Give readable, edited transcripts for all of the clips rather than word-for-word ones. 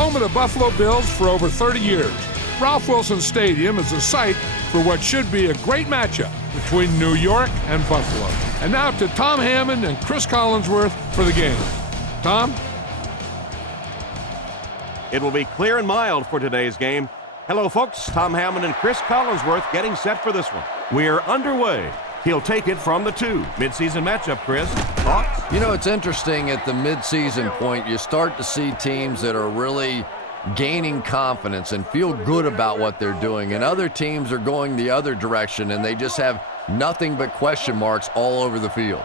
home of the Buffalo Bills for over 30 years. Ralph Wilson Stadium is the site for what should be a great matchup between New York and Buffalo. And now to Tom Hammond and Chris Collinsworth for the game. Tom? It will be clear and mild for today's game. Hello, folks. Tom Hammond and Chris Collinsworth getting set for this one. We're underway. He'll take it from the 2. Midseason matchup, Chris. Thoughts? You know, it's interesting at the midseason point, you start to see teams that are really gaining confidence and feel good about what they're doing, and other teams are going the other direction, and they just have nothing but question marks all over the field.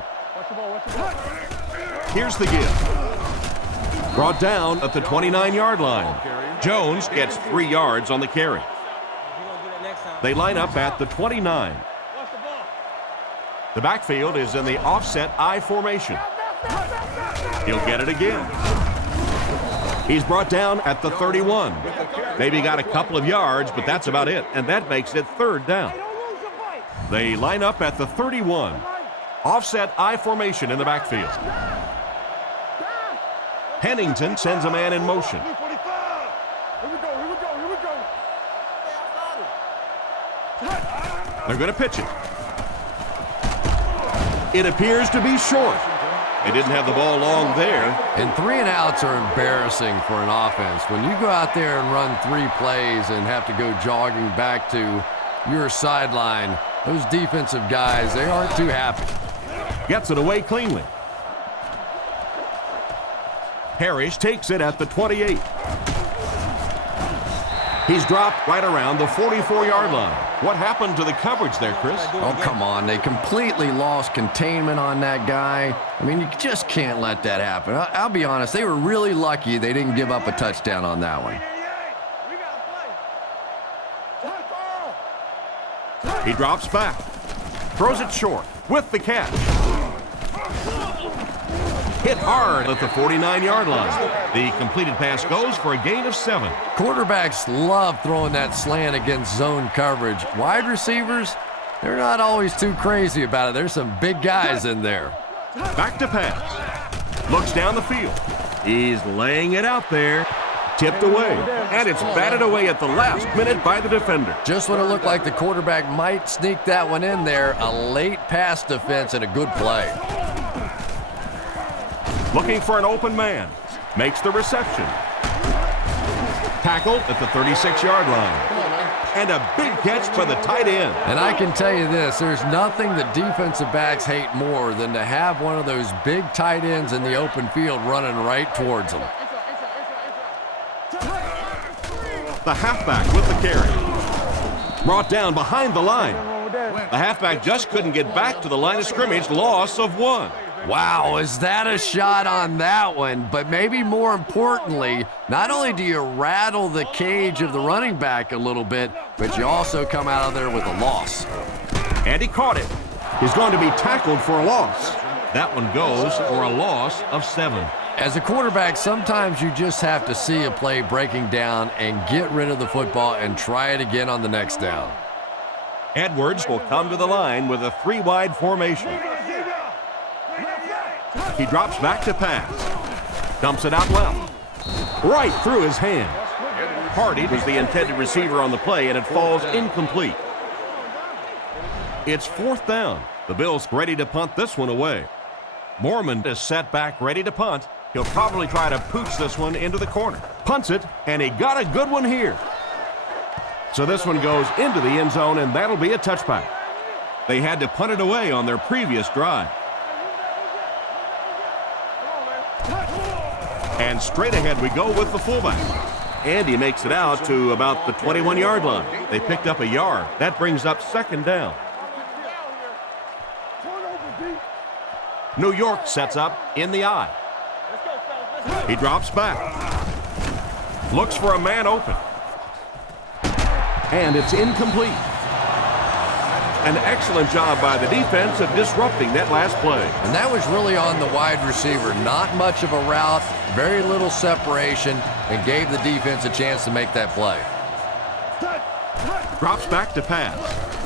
Here's the give. Brought down at the 29-yard line. Jones gets 3 yards on the carry. They line up at the 29. The backfield is in the offset I formation. He'll get it again. He's brought down at the 31. Maybe got a couple of yards, but that's about it, and that makes it 3rd down. They line up at the 31. Offset I formation in the backfield. Pennington sends a man in motion. They're going to pitch it. It appears to be short. They didn't have the ball long there. And 3 and outs are embarrassing for an offense. When you go out there and run 3 plays and have to go jogging back to your sideline, those defensive guys, they aren't too happy. Gets it away cleanly. Parrish takes it at the 28. He's dropped right around the 44-yard line. What happened to the coverage there, Chris? Oh, come on. They completely lost containment on that guy. I mean, you just can't let that happen. I'll be honest, they were really lucky they didn't give up a touchdown on that one. He drops back. Throws it short with the catch. Hit hard at the 49-yard line. The completed pass goes for a gain of 7. Quarterbacks love throwing that slant against zone coverage. Wide receivers, they're not always too crazy about it. There's some big guys in there. Back to pass. Looks down the field. He's laying it out there. Tipped away. And it's batted away at the last minute by the defender. Just when it looked like the quarterback might sneak that one in there, a late pass defense and a good play. Looking for an open man. Makes the reception. Tackled at the 36-yard line. And a big catch by the tight end. And I can tell you this, there's nothing the defensive backs hate more than to have one of those big tight ends in the open field running right towards them. The halfback with the carry. Brought down behind the line. The halfback just couldn't get back to the line of scrimmage. Loss of 1. Wow, is that a shot on that one? But maybe more importantly, not only do you rattle the cage of the running back a little bit, but you also come out of there with a loss. And he caught it. He's going to be tackled for a loss. That one goes for a loss of 7. As a quarterback, sometimes you just have to see a play breaking down and get rid of the football and try it again on the next down. Edwards will come to the line with a 3-wide formation. He drops back to pass. Dumps it out left. Right through his hand. Hardy was the intended receiver on the play, and it falls incomplete. It's 4th down. The Bills ready to punt this one away. Mormon is set back ready to punt. He'll probably try to pooch this one into the corner. Punts it, and he got a good one here. So this one goes into the end zone, and that'll be a touchback. They had to punt it away on their previous drive. And straight ahead we go with the fullback. And he makes it out to about the 21-yard line. They picked up a yard. That brings up 2nd down. New York sets up in the I. He drops back. Looks for a man open. And it's incomplete. An excellent job by the defense of disrupting that last play. And that was really on the wide receiver. Not much of a route, very little separation, and gave the defense a chance to make that play. Drops back to pass.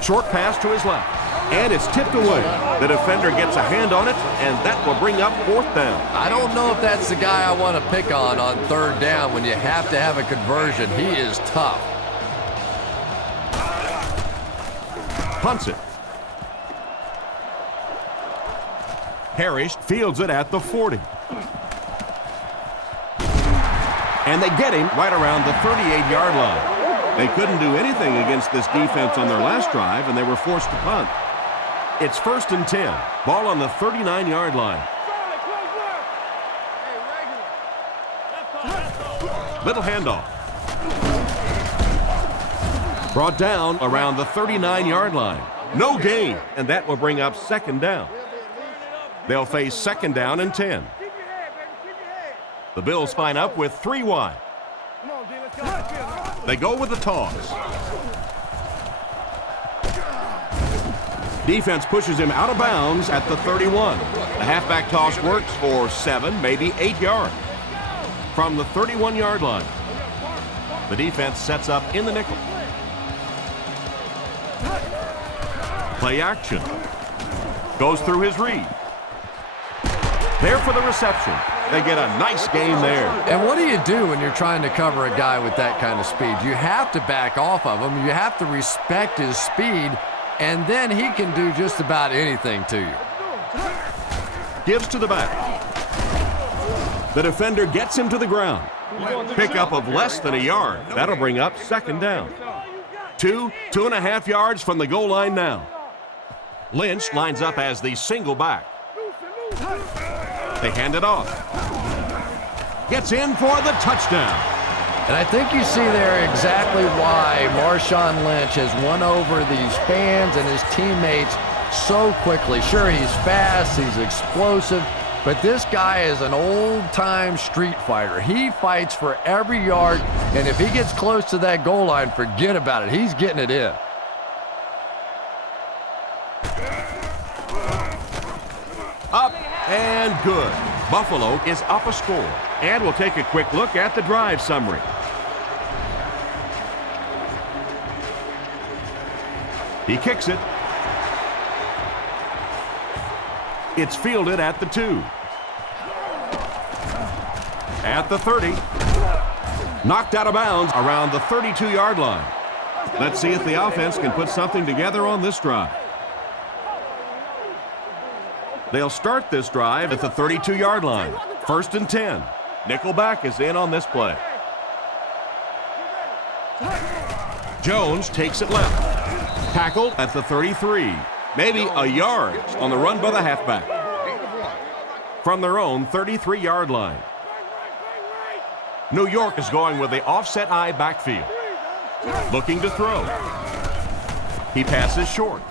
Short pass to his left. And it's tipped away. The defender gets a hand on it, and that will bring up 4th down. I don't know if that's the guy I want to pick on 3rd down when you have to have a conversion. He is tough. Punts it. Parrish fields it at the 40. And they get him right around the 38-yard line. They couldn't do anything against this defense on their last drive, and they were forced to punt. It's 1st and 10. Ball on the 39-yard line. Little handoff. Brought down around the 39-yard line. No gain, and that will bring up 2nd down. They'll face 2nd down and 10. The Bills line up with 3 wide. They go with the toss. Defense pushes him out of bounds at the 31. The halfback toss works for 7, maybe 8 yards. From the 31-yard line, the defense sets up in the nickel. Play action. Goes through his read. There for the reception. They get a nice gain there. And what do you do when you're trying to cover a guy with that kind of speed? You have to back off of him. You have to respect his speed, and then he can do just about anything to you. Gives to the back. The defender gets him to the ground. Pickup of less than a yard. That'll bring up 2nd down. 2.5 yards from the goal line now. Lynch lines up as the single back. They hand it off. Gets in for the touchdown. And I think you see there exactly why Marshawn Lynch has won over these fans and his teammates so quickly. Sure, he's fast, he's explosive, but this guy is an old-time street fighter. He fights for every yard, and if he gets close to that goal line, forget about it. He's getting it in. Up and good. Buffalo is up a score. And we'll take a quick look at the drive summary. He kicks it. It's fielded at the 2. At the 30. Knocked out of bounds around the 32-yard line. Let's see if the offense can put something together on this drive. They'll start this drive at the 32-yard line. 1st and 10. Nickelback is in on this play. Jones takes it left. Tackled at the 33. Maybe a yard on the run by the halfback. From their own 33-yard line. New York is going with the offset eye backfield. Looking to throw. He passes short.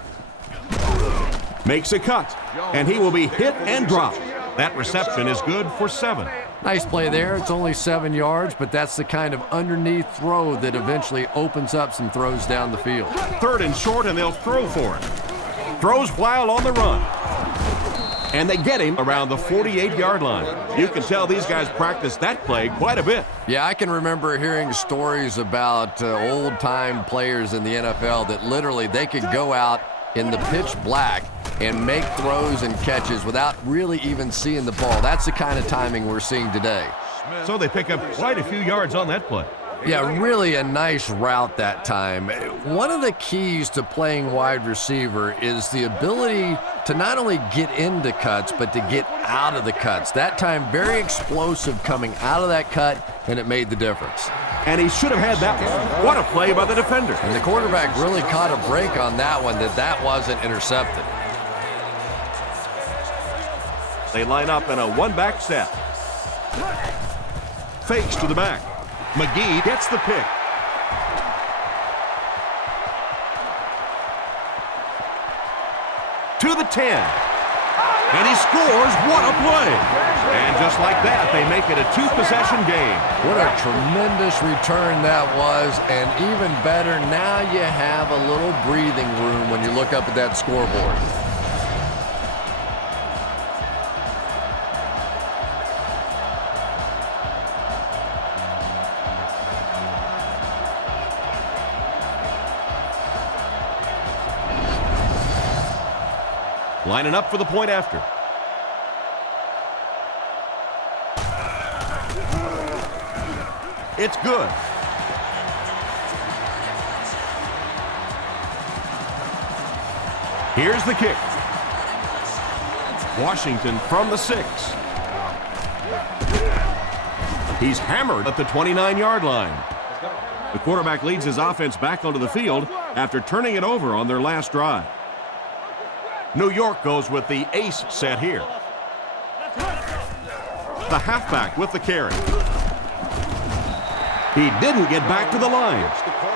Makes a cut, and he will be hit and dropped. That reception is good for 7. Nice play there. It's only 7 yards, but that's the kind of underneath throw that eventually opens up some throws down the field. 3rd and short, and they'll throw for it. Throws while on the run. And they get him around the 48-yard line. You can tell these guys practice that play quite a bit. Yeah, I can remember hearing stories about old-time players in the NFL that literally they could go out in the pitch black and make throws and catches without really even seeing the ball. That's the kind of timing we're seeing today. So they pick up quite a few yards on that play. Yeah, really a nice route that time. One of the keys to playing wide receiver is the ability to not only get into cuts, but to get out of the cuts. That time, very explosive coming out of that cut, and it made the difference. And he should have had that one. What a play by the defender. And the quarterback really caught a break on that one, that wasn't intercepted. They line up in a one-back set. Fakes to the back. McGee gets the pick. To the 10. And he scores. What a play. And just like that, they make it a 2-possession game. What a tremendous return that was. And even better, now you have a little breathing room when you look up at that scoreboard. Lining up for the point after. It's good. Here's the kick. Washington from the 6. He's hammered at the 29-yard line. The quarterback leads his offense back onto the field after turning it over on their last drive. New York goes with the ace set here. The halfback with the carry. He didn't get back to the line.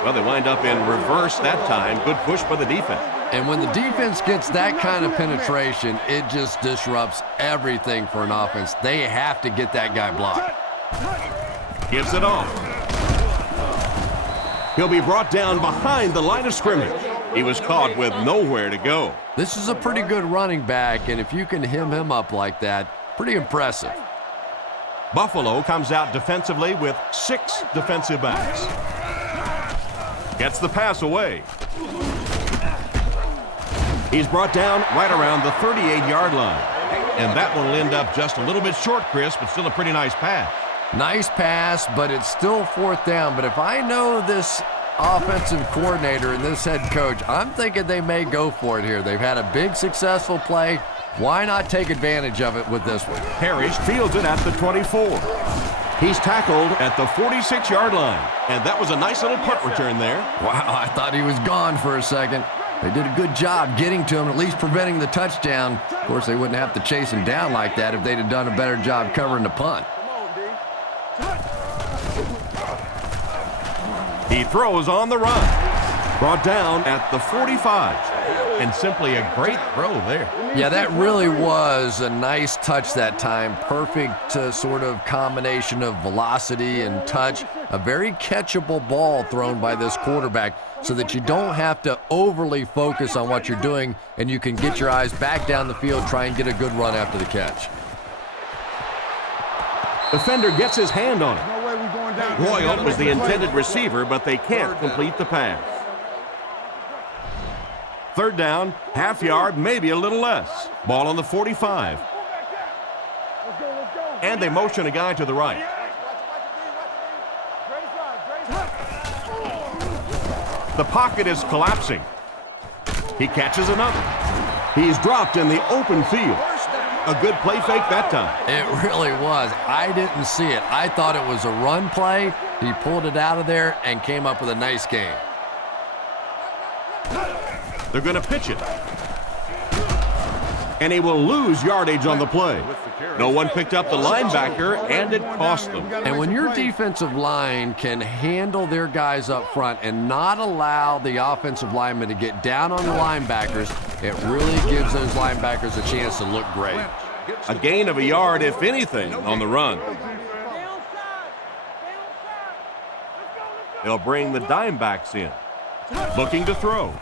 Well, they wind up in reverse that time. Good push by the defense. And when the defense gets that kind of penetration, it just disrupts everything for an offense. They have to get that guy blocked. Gives it off. He'll be brought down behind the line of scrimmage. He was caught with nowhere to go. This is a pretty good running back, and if you can hem him up like that, pretty impressive. Buffalo comes out defensively with 6 defensive backs. Gets the pass away. He's brought down right around the 38-yard line. And that one will end up just a little bit short, Chris, but still a pretty nice pass. Nice pass, but it's still 4th down. But if I know this offensive coordinator and this head coach, I'm thinking they may go for it here. They've had a big successful play. Why not take advantage of it with this one? Parrish fields it at the 24. He's tackled at the 46-yard line. And that was a nice little punt return there. Wow, I thought he was gone for a second. They did a good job getting to him, at least preventing the touchdown. Of course, they wouldn't have to chase him down like that if they'd have done a better job covering the punt. He throws on the run. Brought down at the 45. And simply a great throw there. Yeah, that really was a nice touch that time. Perfect sort of combination of velocity and touch. A very catchable ball thrown by this quarterback so that you don't have to overly focus on what you're doing and you can get your eyes back down the field, try and get a good run after the catch. Defender gets his hand on it. Royal was the intended receiver, but they can't complete the pass. 3rd down, half yard, maybe a little less. Ball on the 45. And they motion a guy to the right. The pocket is collapsing. He catches another. He's dropped in the open field. A good play fake that time. It really was. I didn't see it. I thought it was a run play. He pulled it out of there and came up with a nice game. They're going to pitch it. And he will lose yardage on the play. No one picked up the linebacker, and it cost them. And when your defensive line can handle their guys up front and not allow the offensive linemen to get down on the linebackers, it really gives those linebackers a chance to look great. A gain of a yard, if anything, on the run. They'll bring the dime backs in. Looking to throw.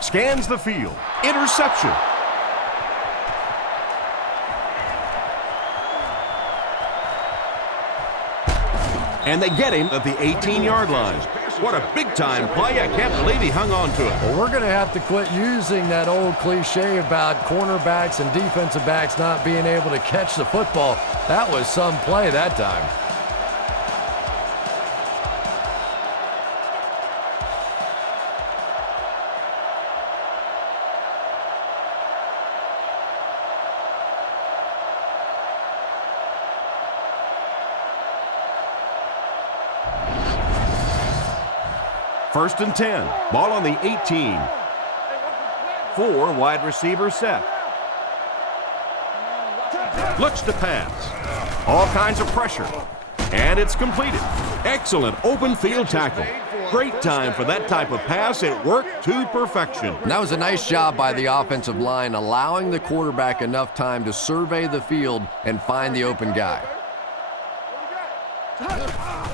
Scans the field. Interception. And they get him at the 18-yard line. What a big-time play. I can't believe he hung on to it. Well, we're going to have to quit using that old cliche about cornerbacks and defensive backs not being able to catch the football. That was some play that time. First and 10. Ball on the 18. 4 wide receiver set. Looks to pass. All kinds of pressure. And it's completed. Excellent open field tackle. Great time for that type of pass. It worked to perfection. And that was a nice job by the offensive line, allowing the quarterback enough time to survey the field and find the open guy.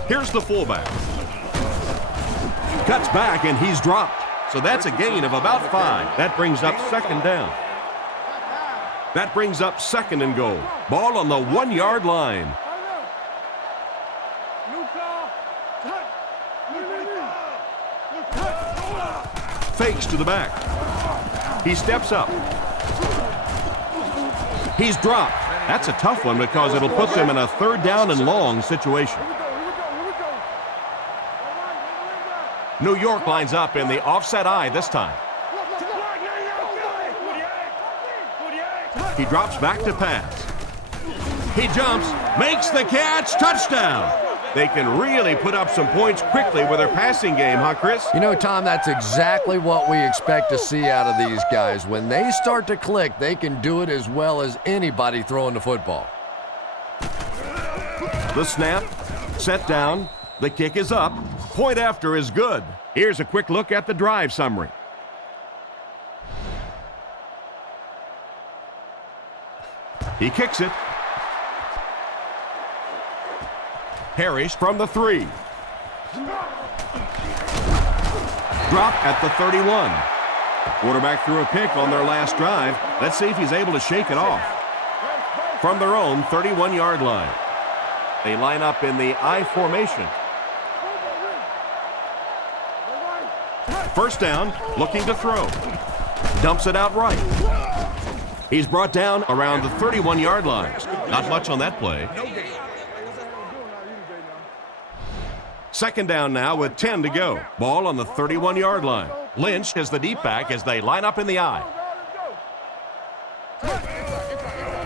Here's the fullback. Cuts back, and he's dropped. So that's a gain of about 5. That brings up 2nd down. That brings up 2nd and goal. Ball on the 1-yard line. Fakes to the back. He steps up. He's dropped. That's a tough one because it'll put them in a 3rd down and long situation. New York lines up in the offset eye this time. He drops back to pass. He jumps, makes the catch, touchdown. They can really put up some points quickly with their passing game, huh, Chris? You know, Tom, that's exactly what we expect to see out of these guys. When they start to click, they can do it as well as anybody throwing the football. The snap, set down, the kick is up, point after is good. Here's a quick look at the drive summary. He kicks it. Parrish from the 3. Drop at the 31. Quarterback threw a pick on their last drive. Let's see if he's able to shake it off. From their own 31-yard line. They line up in the I formation. First down, looking to throw. Dumps it out right. He's brought down around the 31-yard line. Not much on that play. Second down now with 10 to go. Ball on the 31-yard line. Lynch is the deep back as they line up in the I.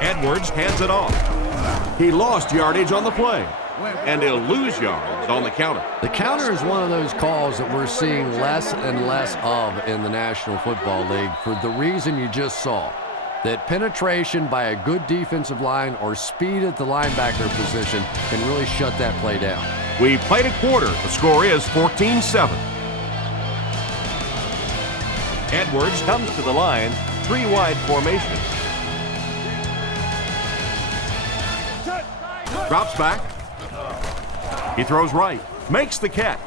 Edwards hands it off. He lost yardage on the play, and he'll lose yards on the counter. The counter is one of those calls that we're seeing less and less of in the National Football League for the reason you just saw. That penetration by a good defensive line or speed at the linebacker position can really shut that play down. We played a quarter. The score is 14-7. Edwards comes to the line, 3 wide formation. Drops back. He throws right. Makes the catch.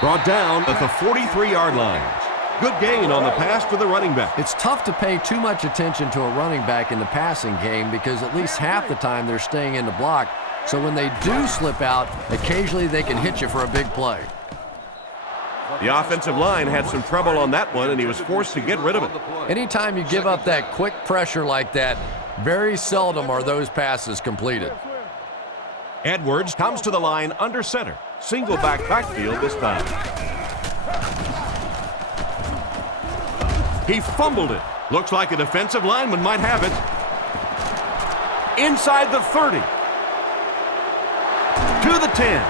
Brought down at the 43-yard line. Good gain on the pass to the running back. It's tough to pay too much attention to a running back in the passing game because at least half the time they're staying in the block. So when they do slip out, occasionally they can hit you for a big play. The offensive line had some trouble on that one, and he was forced to get rid of it. Anytime you give up that quick pressure like that, very seldom are those passes completed. Edwards comes to the line under center. Single backfield this time. He fumbled it. Looks like a defensive lineman might have it. Inside the 30. To the 10.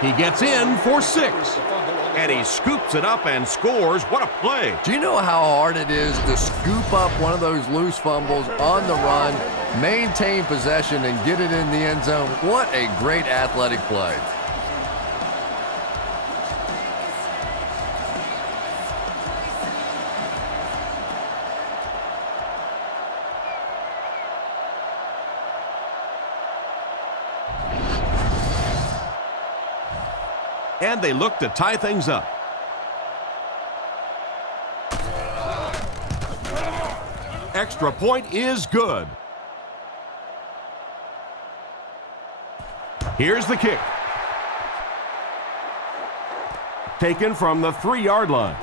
He gets in for 6. And he scoops it up and scores. What a play. Do you know how hard it is to scoop up one of those loose fumbles on the run, maintain possession, and get it in the end zone? What a great athletic play. And they look to tie things up. Extra point is good. Here's the kick. Taken from the 3-yard line.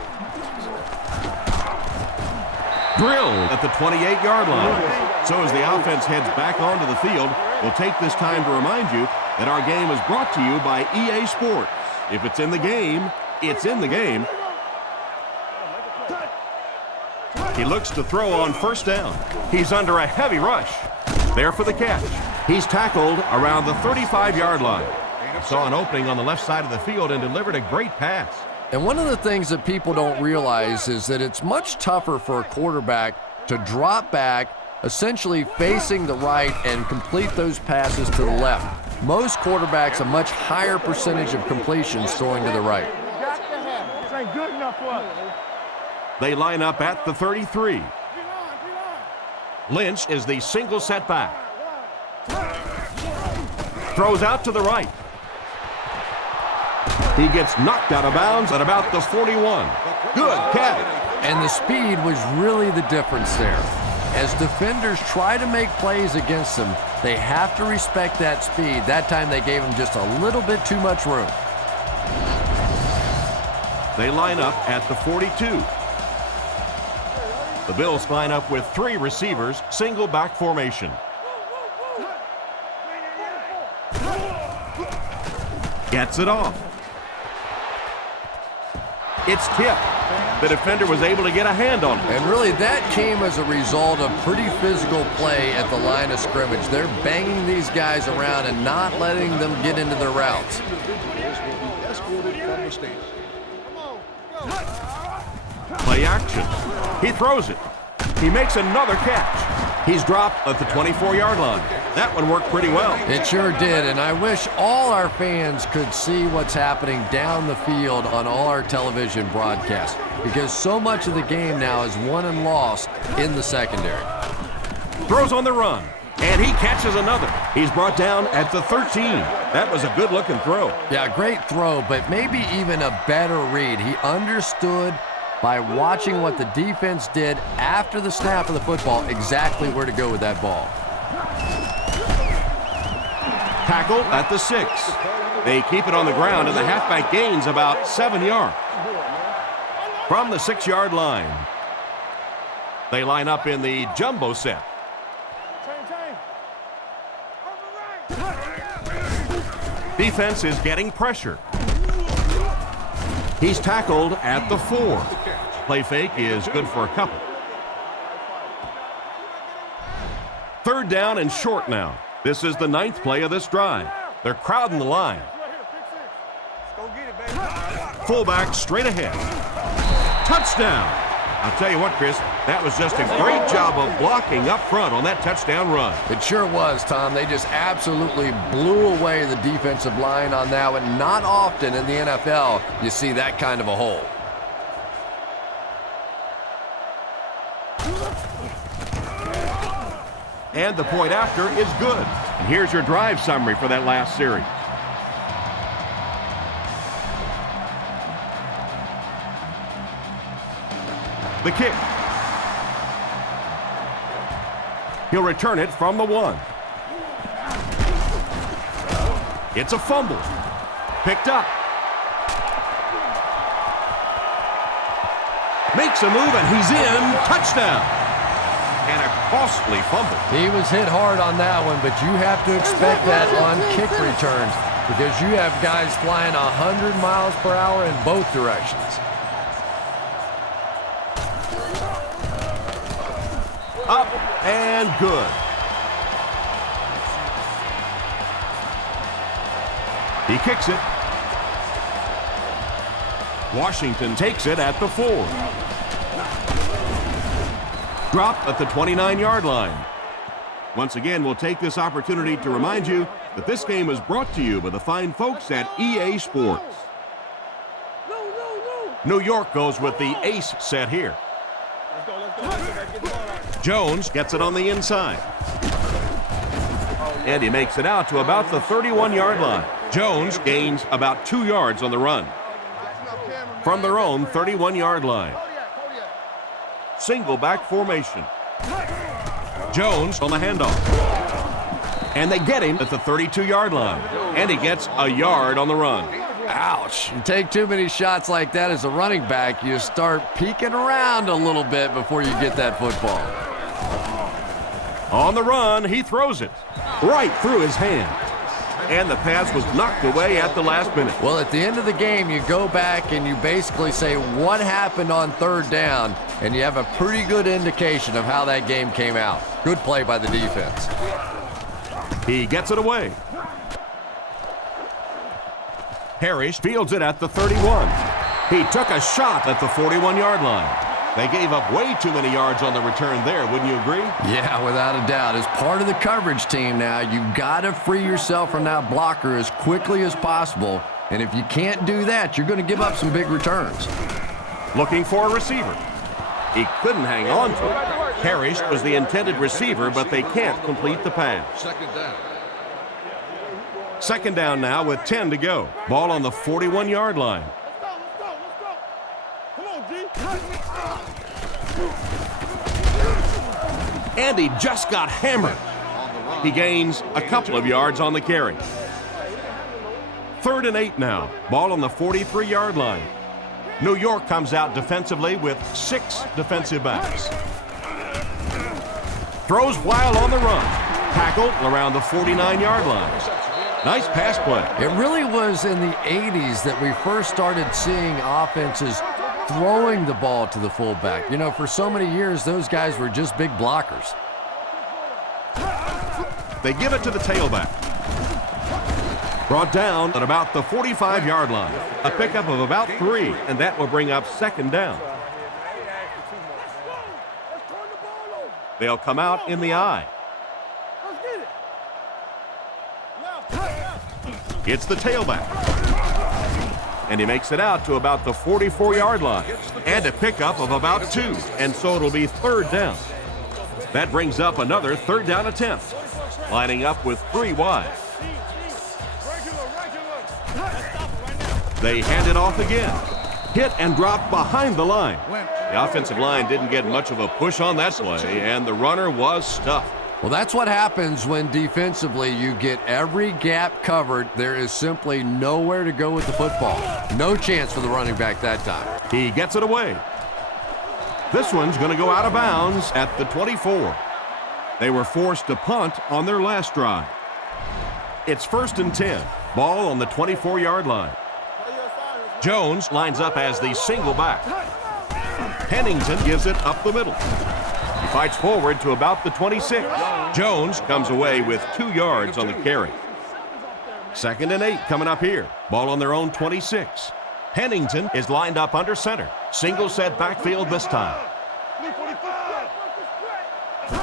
Drilled at the 28-yard line. So as the offense heads back onto the field, we'll take this time to remind you that our game is brought to you by EA Sports. If it's in the game, it's in the game. He looks to throw on first down. He's under a heavy rush. There for the catch. He's tackled around the 35-yard line. Saw an opening on the left side of the field and delivered a great pass. And one of the things that people don't realize is that it's much tougher for a quarterback to drop back, essentially facing the right, and complete those passes to the left. Most quarterbacks a much higher percentage of completions throwing to the right. This ain't good enough for us. They line up at the 33. Lynch is the single setback. Throws out to the right. He gets knocked out of bounds at about the 41. Good catch. And the speed was really the difference there. As defenders try to make plays against them, they have to respect that speed. That time they gave him just a little bit too much room. They line up at the 42. The Bills line up with 3 receivers, single back formation. Gets it off. It's tipped. The defender was able to get a hand on it. And really, that came as a result of pretty physical play at the line of scrimmage. They're banging these guys around and not letting them get into their routes. Play action. He throws it. He makes another catch. He's dropped at the 24-yard line. That one worked pretty well. It sure did, and I wish all our fans could see what's happening down the field on all our television broadcasts, because so much of the game now is won and lost in the secondary. Throws on the run, and he catches another. He's brought down at the 13. That was a good-looking throw. Yeah, great throw, but maybe even a better read. He understood by watching what the defense did after the snap of the football exactly where to go with that ball. Tackle at the 6. They keep it on the ground, and the halfback gains about 7 yards. From the 6-yard line, they line up in the jumbo set. Defense is getting pressure. He's tackled at the 4. Play fake is good for a couple. 3rd down and short now. This is the 9th play of this drive. They're crowding the line. Fullback straight ahead. Touchdown. I'll tell you what, Chris, that was just a great job of blocking up front on that touchdown run. It sure was, Tom. They just absolutely blew away the defensive line on that one. Not often in the NFL you see that kind of a hole. And the point after is good. And here's your drive summary for that last series. The kick. He'll return it from the 1. It's a fumble. Picked up. Makes a move and he's in. Touchdown. And a costly fumble. He was hit hard on that one, but you have to expect that on kick returns because you have guys flying 100 miles per hour in both directions. Up and good. He kicks it. Washington takes it at the 4. Dropped at the 29-yard line. Once again, we'll take this opportunity to remind you that this game is brought to you by the fine folks at EA Sports. New York goes with the ace set here. Jones gets it on the inside. And he makes it out to about the 31-yard line. Jones gains about 2 yards on the run. From their own 31-yard line. Single back formation. Jones on the handoff. And they get him at the 32-yard line. And he gets a yard on the run. Ouch. You take too many shots like that as a running back, you start peeking around a little bit before you get that football. On the run, he throws it right through his hand. And the pass was knocked away at the last minute. Well, at the end of the game, you go back and you basically say what happened on 3rd down, and you have a pretty good indication of how that game came out. Good play by the defense. He gets it away. Parrish fields it at the 31. He took a shot at the 41-yard line. They gave up way too many yards on the return there, wouldn't you agree? Yeah, without a doubt. As part of the coverage team now, you've got to free yourself from that blocker as quickly as possible. And if you can't do that, you're going to give up some big returns. Looking for a receiver. He couldn't hang on to it. Parrish was the intended receiver, but they can't complete the pass. Second down now with 10 to go. Ball on the 41-yard line. And he just got hammered. He gains a couple of yards on the carry. 3rd and 8 now. Ball on the 43-yard line. New York comes out defensively with 6 defensive backs. Throws while on the run. Tackled around the 49-yard line. Nice pass play. It really was in the 80s that we first started seeing offenses throwing the ball to the fullback. You know, for so many years, those guys were just big blockers. They give it to the tailback. Brought down at about the 45-yard line. A pickup of about 3, and that will bring up 2nd down. They'll come out in the I. It's the tailback. And he makes it out to about the 44-yard line. And a pickup of about 2, and so it'll be 3rd down. That brings up another 3rd down attempt. Lining up with 3 wide. They hand it off again. Hit and drop behind the line. The offensive line didn't get much of a push on that play, and the runner was stuffed. Well, that's what happens when defensively you get every gap covered. There is simply nowhere to go with the football. No chance for the running back that time. He gets it away. This one's going to go out of bounds at the 24. They were forced to punt on their last drive. It's 1st and 10. Ball on the 24-yard line. Jones lines up as the single back. Pennington gives it up the middle. He fights forward to about the 26. Jones comes away with 2 yards on the carry. 2nd and 8 coming up here. Ball on their own 26. Pennington is lined up under center. Single set backfield this time.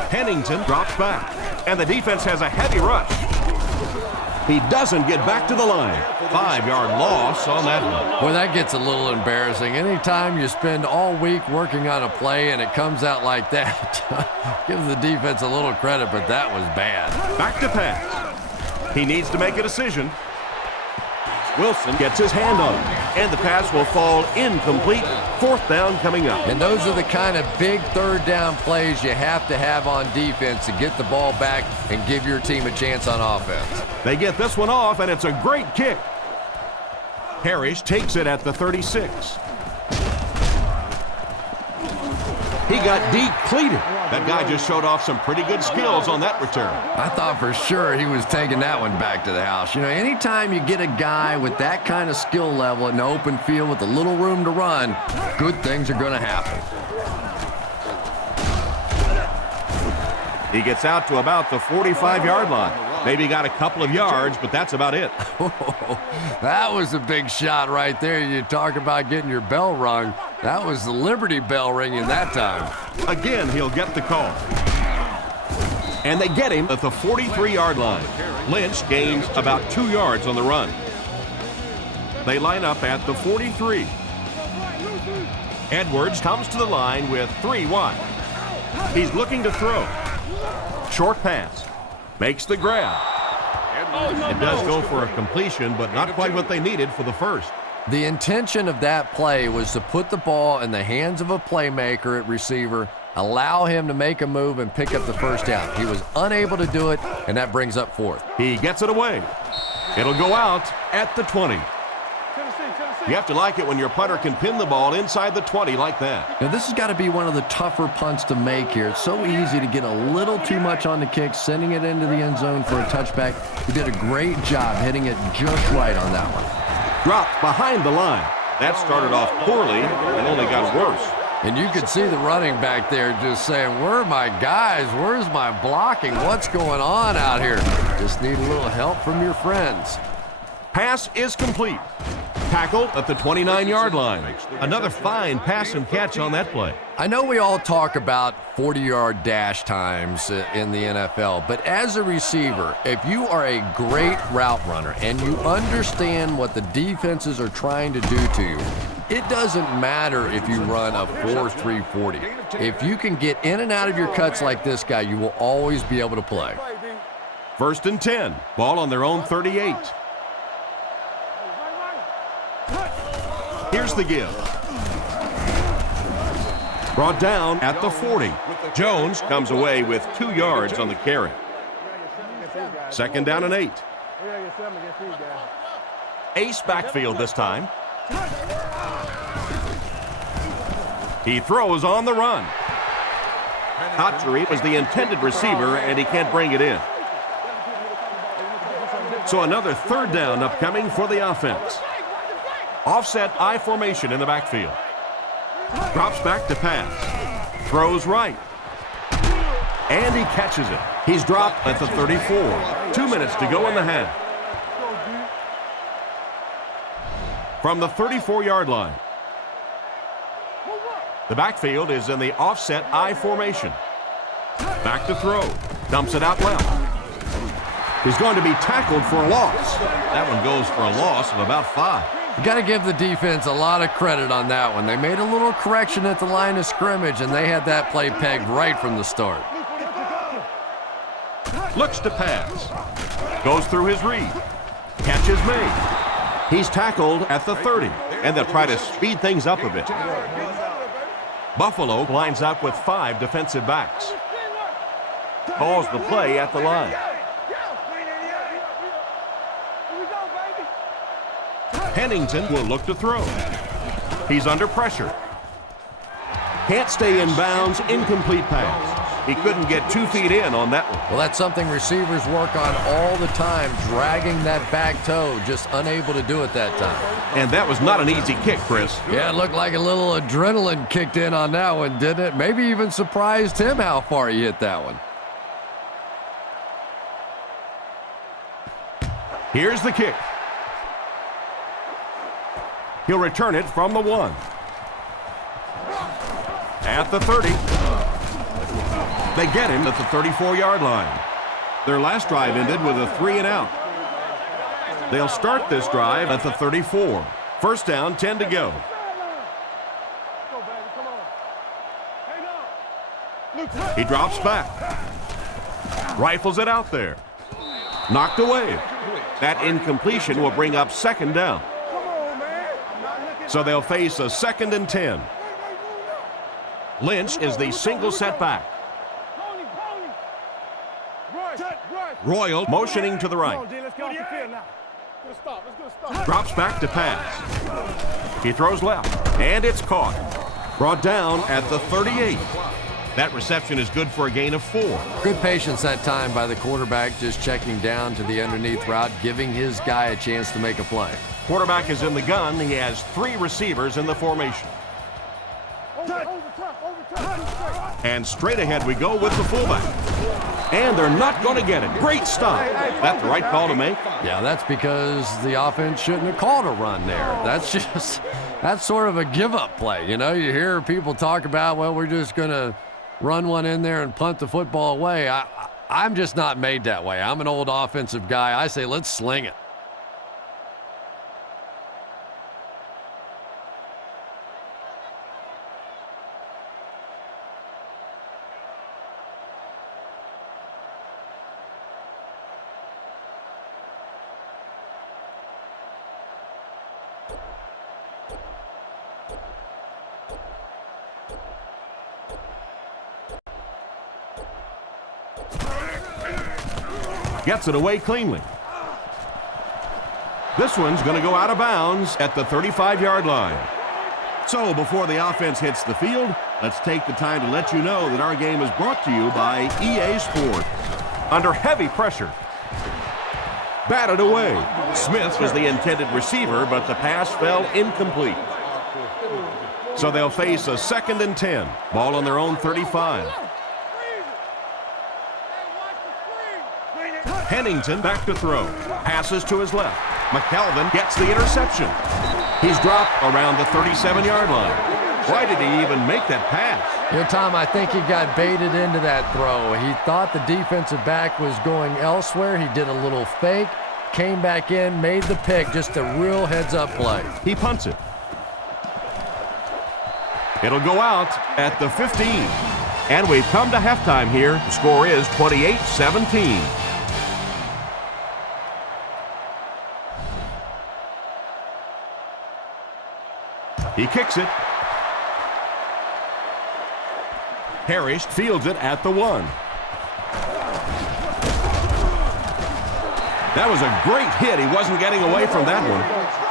Pennington drops back, and the defense has a heavy rush. He doesn't get back to the line. 5-yard loss on that one. Boy, that gets a little embarrassing. Anytime you spend all week working on a play and it comes out like that, give the defense a little credit, but that was bad. Back to pass. He needs to make a decision. Wilson gets his hand on it, and the pass will fall incomplete. 4th down coming up. And those are the kind of big 3rd down plays you have to have on defense to get the ball back and give your team a chance on offense. They get this one off, and it's a great kick. Parrish takes it at the 36. He got decleated. That guy just showed off some pretty good skills on that return. I thought for sure he was taking that one back to the house. You know, anytime you get a guy with that kind of skill level in the open field with a little room to run, good things are going to happen. He gets out to about the 45-yard line. Maybe got a couple of yards, but that's about it. That was a big shot right there. You talk about getting your bell rung. That was the Liberty Bell ringing that time. Again, he'll get the call. And they get him at the 43-yard line. Lynch gains about 2 yards on the run. They line up at the 43. Edwards comes to the line with 3 wide. He's looking to throw. Short pass. Makes the grab. It does go for a completion, but not quite what they needed for the first. The intention of that play was to put the ball in the hands of a playmaker at receiver, allow him to make a move and pick up the 1st down. He was unable to do it, and that brings up 4th. He gets it away. It'll go out at the 20. You have to like it when your punter can pin the ball inside the 20 like that. Now, this has got to be one of the tougher punts to make here. It's so easy to get a little too much on the kick, sending it into the end zone for a touchback. He did a great job hitting it just right on that one. Dropped behind the line. That started off poorly and only got worse. And you could see the running back there just saying, where are my guys? Where's my blocking? What's going on out here? Just need a little help from your friends. Pass is complete. Tackle at the 29-yard line. Another fine pass and catch on that play. I know we all talk about 40-yard dash times in the NFL, but as a receiver, if you are a great route runner and you understand what the defenses are trying to do to you, it doesn't matter if you run a 4.3 40. If you can get in and out of your cuts like this guy, you will always be able to play. 1st and 10. Ball on their own 38. Here's the give. Brought down at the 40. Jones comes away with 2 yards on the carry. 2nd down and 8. Ace backfield this time. He throws on the run. Hatchery was the intended receiver, and he can't bring it in. So another third down upcoming for the offense. Offset I formation in the backfield. Drops back to pass. Throws right. And he catches it. He's dropped at the 34. 2 minutes to go in the half. From the 34-yard line. The backfield is in the offset I formation. Back to throw. Dumps it out left. He's going to be tackled for a loss. That one goes for a loss of about 5. You got to give the defense a lot of credit on that one. They made a little correction at the line of scrimmage, and they had that play pegged right from the start. Looks to pass. Goes through his read. Catch is made. He's tackled at the 30, and they'll try to speed things up a bit. Buffalo lines up with 5 defensive backs. Calls the play at the line. Pennington will look to throw. He's under pressure. Can't stay in bounds, incomplete pass. He couldn't get 2 feet in on that one. Well, that's something receivers work on all the time, dragging that back toe, just unable to do it that time. And that was not an easy kick, Chris. Yeah, it looked like a little adrenaline kicked in on that one, didn't it? Maybe even surprised him how far he hit that one. Here's the kick. He'll return it from the 1. At the 30. They get him at the 34-yard line. Their last drive ended with a 3-and-out. They'll start this drive at the 34. First down, 10 to go. He drops back. Rifles it out there. Knocked away. That incompletion will bring up second down. So they'll face a 2nd and 10. Lynch is the single setback. Royal motioning to the right. Drops back to pass. He throws left, and it's caught. Brought down at the 38. That reception is good for a gain of 4. Good patience that time by the quarterback, just checking down to the underneath route, giving his guy a chance to make a play. Quarterback is in the gun. He has 3 receivers in the formation. And straight ahead we go with the fullback. And they're not going to get it. Great stop. That's the right call to make. Yeah, that's because the offense shouldn't have called a run there. That's sort of a give-up play. You know, you hear people talk about, well, we're just going to run one in there and punt the football away. I'm just not made that way. I'm an old offensive guy. I say, let's sling it. Gets it away cleanly. This one's going to go out of bounds at the 35-yard line. So before the offense hits the field, let's take the time to let you know that our game is brought to you by EA Sports. Under heavy pressure. Batted away. Smith was the intended receiver, but the pass fell incomplete. So they'll face a 2nd and 10. Ball on their own 35. Pennington back to throw. Passes to his left. McKelvin gets the interception. He's dropped around the 37-yard line. Why did he even make that pass? You know, Tom, I think he got baited into that throw. He thought the defensive back was going elsewhere. He did a little fake, came back in, made the pick. Just a real heads-up play. He punts it. It'll go out at the 15. And we've come to halftime here. The score is 28-17. He kicks it. Parrish fields it at the 1. That was a great hit. He wasn't getting away from that one.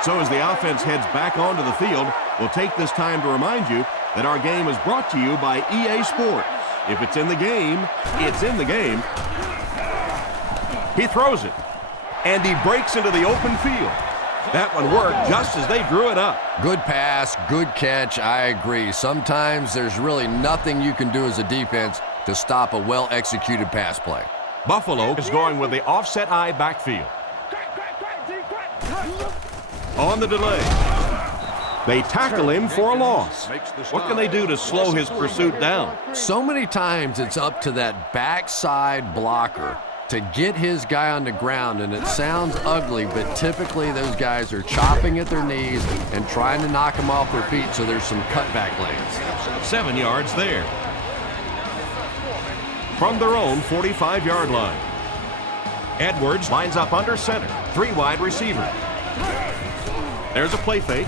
So as the offense heads back onto the field, we'll take this time to remind you that our game is brought to you by EA Sports. If it's in the game, it's in the game. He throws it, and he breaks into the open field. That one worked just as they drew it up. Good pass, good catch, I agree. Sometimes there's really nothing you can do as a defense to stop a well-executed pass play. Buffalo is going with the offset eye backfield. On the delay, they tackle him for a loss. What can they do to slow his pursuit down? So many times it's up to that backside blocker to get his guy on the ground, and it sounds ugly, but typically those guys are chopping at their knees and trying to knock them off their feet, so there's some cutback lanes. 7 yards there. From their own 45-yard line, Edwards lines up under center, 3 wide receivers. There's a play fake.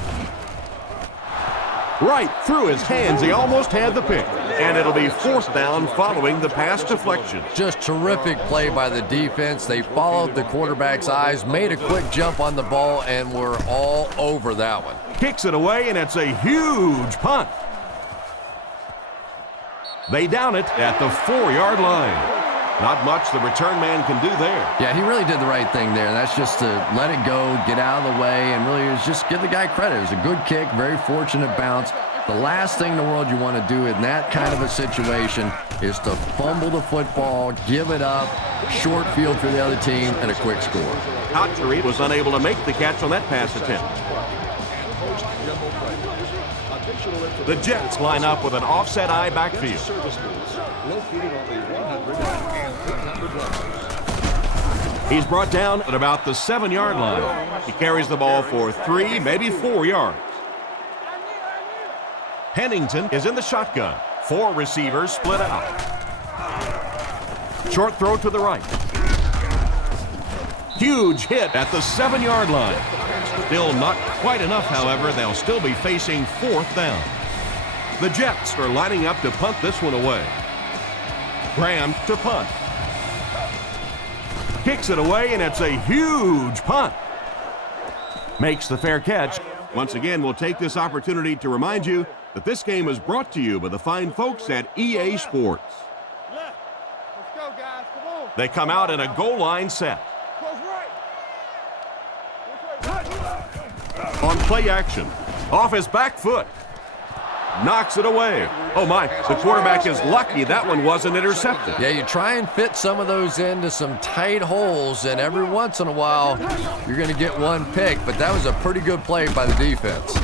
Right through his hands, he almost had the pick. And it'll be 4th down following the pass deflection. Just terrific play by the defense. They followed the quarterback's eyes, made a quick jump on the ball, and were all over that one. Kicks it away, and it's a huge punt. They down it at the 4-yard line. Not much the return man can do there. Yeah, he really did the right thing there. That's just to let it go, get out of the way, and really just give the guy credit. It was a good kick, very fortunate bounce. The last thing in the world you want to do in that kind of a situation is to fumble the football, give it up, short field for the other team, and a quick score. Hotchery was unable to make the catch on that pass attempt. The Jets line up with an offset eye backfield. He's brought down at about the 7-yard line. He carries the ball for 3, maybe 4 yards. Pennington is in the shotgun. 4 receivers split out. Short throw to the right. Huge hit at the 7-yard line. Still not quite enough, however. They'll still be facing 4th down. The Jets are lining up to punt this one away. Graham to punt. Kicks it away, and it's a huge punt. Makes the fair catch. Once again, we'll take this opportunity to remind you that this game is brought to you by the fine folks at EA Sports. Let's go, guys. Come on. They come out in a goal line set. On play action, off his back foot. Knocks it away. Oh my, the quarterback is lucky that one wasn't intercepted. Yeah, you try and fit some of those into some tight holes, and every once in a while you're going to get one pick, but that was a pretty good play by the defense.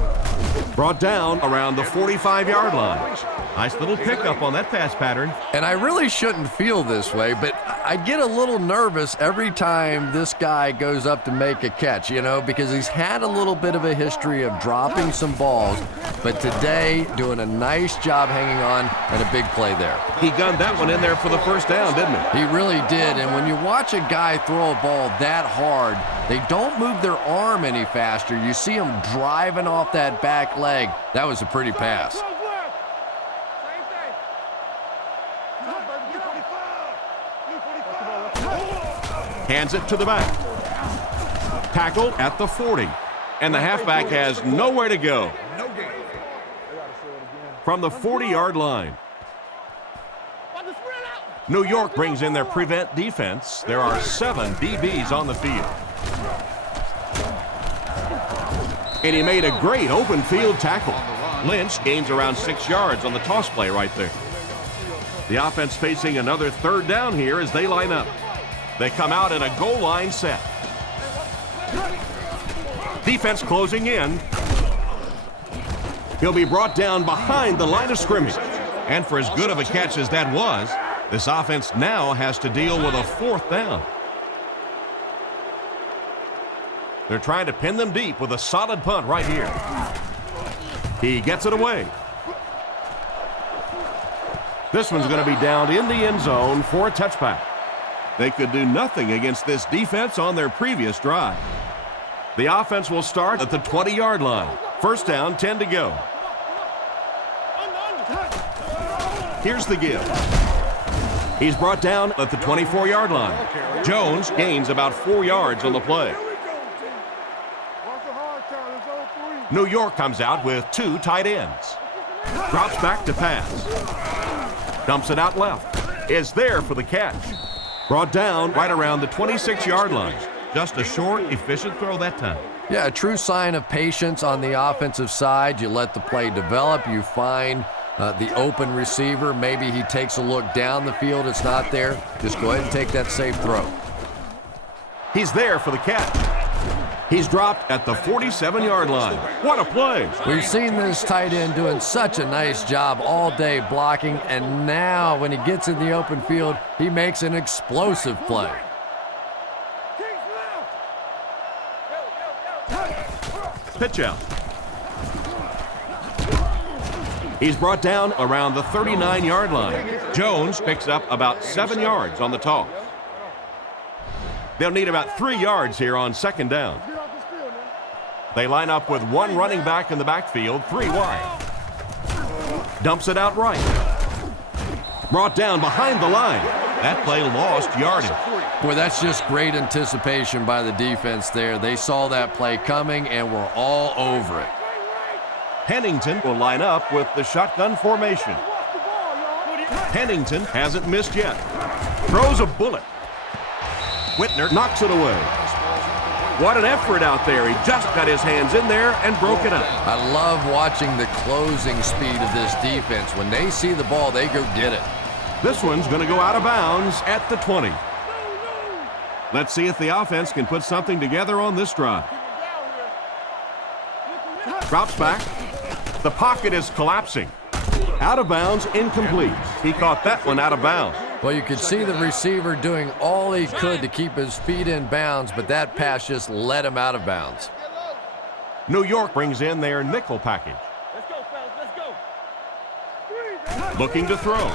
Brought down around the 45-yard line. Nice little pickup on that pass pattern. And I really shouldn't feel this way, but I get a little nervous every time this guy goes up to make a catch, you know, because he's had a little bit of a history of dropping some balls, but today doing a nice job hanging on and a big play there. He gunned that one in there for the 1st down, didn't he? He really did, and when you watch a guy throw a ball that hard, they don't move their arm any faster. You see him driving off that back leg. That was a pretty pass. Hands it to the back. Tackled at the 40. And the halfback has nowhere to go. From the 40-yard line. New York brings in their prevent defense. There are 7 DBs on the field. And he made a great open field tackle. Lynch gains around 6 yards on the toss play right there. The offense facing another 3rd down here as they line up. They come out in a goal line set. Defense closing in. He'll be brought down behind the line of scrimmage. And for as good of a catch as that was, this offense now has to deal with a 4th down. They're trying to pin them deep with a solid punt right here. He gets it away. This one's going to be down in the end zone for a touchback. They could do nothing against this defense on their previous drive. The offense will start at the 20-yard line. 1st down, 10 to go. Here's the give. He's brought down at the 24-yard line. Jones gains about 4 yards on the play. New York comes out with 2 tight ends. Drops back to pass. Dumps it out left. Is there for the catch. Brought down right around the 26-yard line. Just a short, efficient throw that time. Yeah, a true sign of patience on the offensive side. You let the play develop. You find the open receiver. Maybe he takes a look down the field. It's not there. Just go ahead and take that safe throw. He's there for the catch. He's dropped at the 47-yard line. What a play. We've seen this tight end doing such a nice job all day blocking, and now when he gets in the open field, he makes an explosive play. Pitch out. He's brought down around the 39-yard line. Jones picks up about 7 yards on the toss. They'll need about 3 yards here on second down. They line up with one running back in the backfield, 3 wide. Dumps it out right. Brought down behind the line. That play lost yardage. Boy, that's just great anticipation by the defense there. They saw that play coming and were all over it. Pennington will line up with the shotgun formation. Pennington hasn't missed yet. Throws a bullet. Whitner knocks it away. What an effort out there. He just got his hands in there and broke it up. I love watching the closing speed of this defense. When they see the ball, they go get it. This one's going to go out of bounds at the 20. Let's see if the offense can put something together on this drive. Drops back. The pocket is collapsing. Out of bounds, incomplete. He caught that one out of bounds. Well, you could see the receiver doing all he could to keep his feet in bounds, but that pass just let him out of bounds. New York brings in their nickel package. Let's go, fellas, let's go. Looking to throw.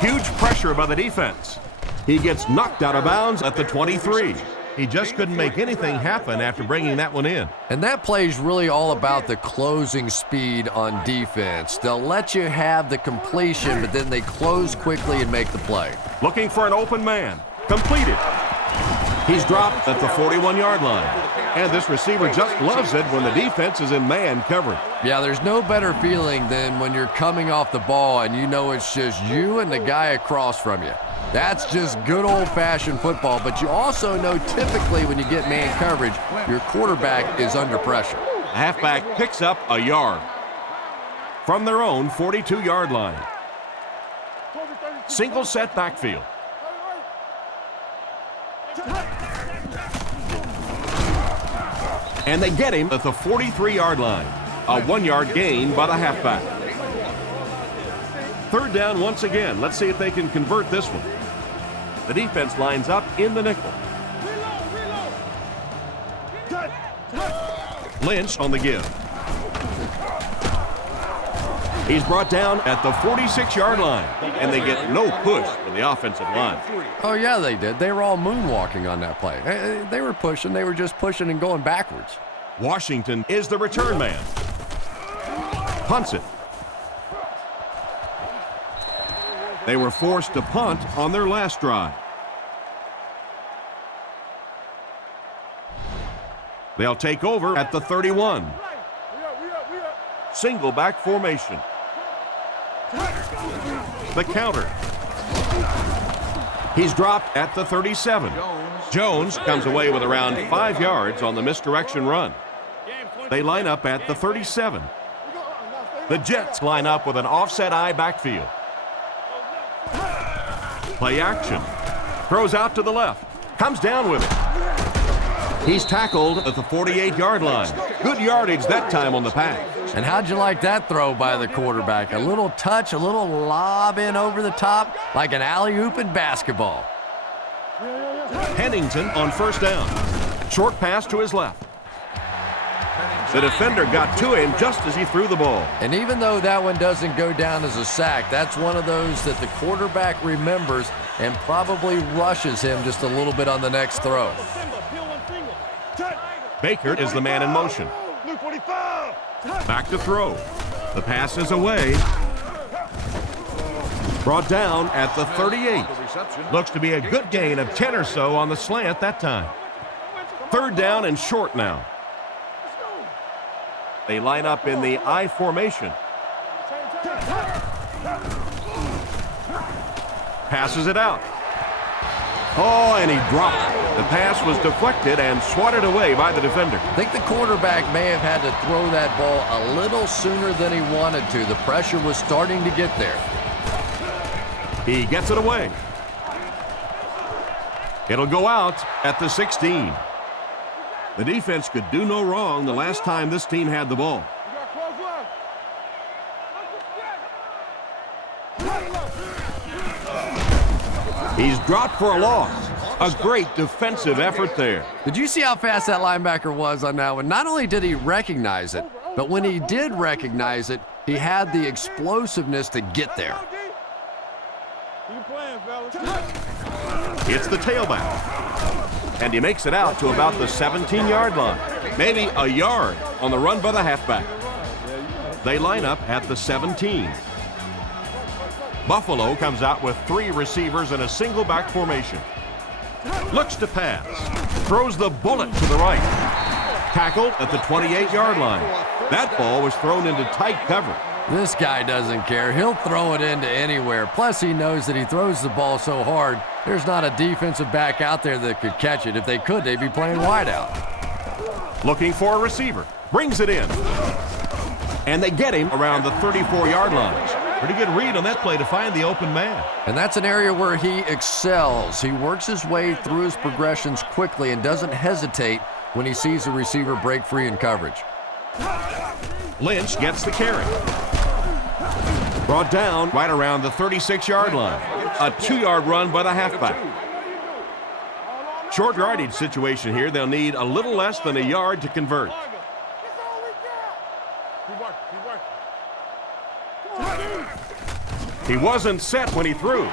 Huge pressure by the defense. He gets knocked out of bounds at the 23. He just couldn't make anything happen after bringing that one in. And that play is really all about the closing speed on defense. They'll let you have the completion, but then they close quickly and make the play. Looking for an open man. Completed. He's dropped at the 41-yard line. And this receiver just loves it when the defense is in man coverage. Yeah, there's no better feeling than when you're coming off the ball and you know it's just you and the guy across from you. That's just good old-fashioned football, but you also know typically when you get man coverage, your quarterback is under pressure. The halfback picks up a yard from their own 42-yard line. Single set backfield. And they get him at the 43-yard line. A 1-yard gain by the halfback. Third down once again. Let's see if they can convert this one. The defense lines up in the nickel. Lynch on the give. He's brought down at the 46-yard line, and they get no push from the offensive line. Oh, yeah, they did. They were all moonwalking on that play. They were pushing. They were just pushing and going backwards. Washington is the return man. Punts it. They were forced to punt on their last drive. They'll take over at the 31. Single back formation. The counter. He's dropped at the 37. Jones comes away with around 5 yards on the misdirection run. They line up at the 37. The Jets line up with an offset eye backfield. Play action. Throws out to the left. Comes down with it. He's tackled at the 48-yard line. Good yardage that time on the pass. And how'd you like that throw by the quarterback? A little touch, a little lob in over the top, like an alley-oop in basketball. Pennington on first down. Short pass to his left. The defender got to him just as he threw the ball. And even though that one doesn't go down as a sack, that's one of those that the quarterback remembers and probably rushes him just a little bit on the next throw. Baker is the man in motion. Back to throw. The pass is away. Brought down at the 38. Looks to be a good gain of 10 or so on the slant that time. Third down and short now. They line up in the I formation. Passes it out. Oh, and he dropped it. The pass was deflected and swatted away by the defender. I think the quarterback may have had to throw that ball a little sooner than he wanted to. The pressure was starting to get there. He gets it away. It'll go out at the 16. The defense could do no wrong the last time this team had the ball. He's dropped for a loss. A great defensive effort there. Did you see how fast that linebacker was on that one? Not only did he recognize it, but when he did recognize it, he had the explosiveness to get there. It's the tailback. And he makes it out to about the 17-yard line. Maybe a yard on the run by the halfback. They line up at the 17. Buffalo comes out with 3 receivers in a single back formation. Looks to pass. Throws the bullet to the right. Tackled at the 28-yard line. That ball was thrown into tight cover. This guy doesn't care. He'll throw it into anywhere. Plus, he knows that he throws the ball so hard, there's not a defensive back out there that could catch it. If they could, they'd be playing wide out. Looking for a receiver. Brings it in. And they get him around the 34-yard line. Pretty good read on that play to find the open man. And that's an area where he excels. He works his way through his progressions quickly and doesn't hesitate when he sees a receiver break free in coverage. Lynch gets the carry. Brought down right around the 36-yard line. A 2-yard run by the halfback. Short yardage situation here. They'll need a little less than a yard to convert. He wasn't set when he threw.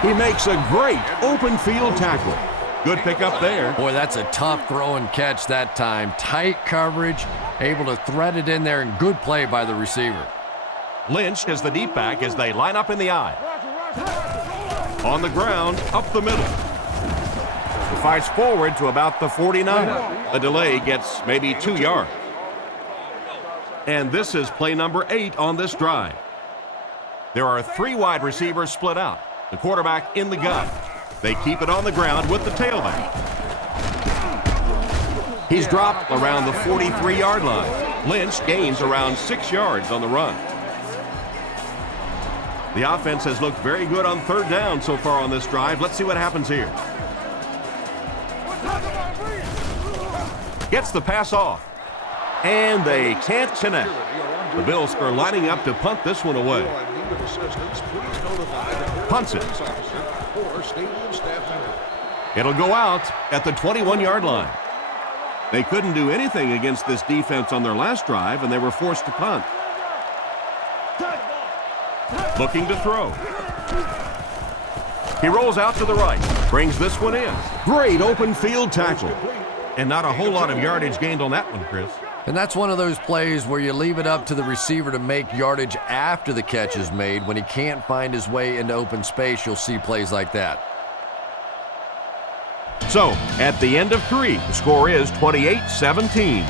He makes a great open field tackle. Good pickup there. Boy, that's a tough throw and catch that time. Tight coverage, able to thread it in there, and good play by the receiver. Lynch is the deep back as they line up in the eye. On the ground, up the middle. Fights forward to about the 49. A delay gets maybe 2 yards. And this is play number 8 on this drive. There are 3 wide receivers split out. The quarterback in the gun. They keep it on the ground with the tailback. He's dropped around the 43-yard line. Lynch gains around 6 yards on the run. The offense has looked very good on 3rd down so far on this drive. Let's see what happens here. Gets the pass off. And they can't connect. The Bills are lining up to punt this one away. Punts it. It'll go out at the 21-yard line. They couldn't do anything against this defense on their last drive, and they were forced to punt. Looking to throw. He rolls out to the right. Brings this one in. Great open field tackle. And not a whole lot of yardage gained on that one, Chris. And that's one of those plays where you leave it up to the receiver to make yardage after the catch is made. When he can't find his way into open space, you'll see plays like that. So, at the end of 3, the score is 28-17.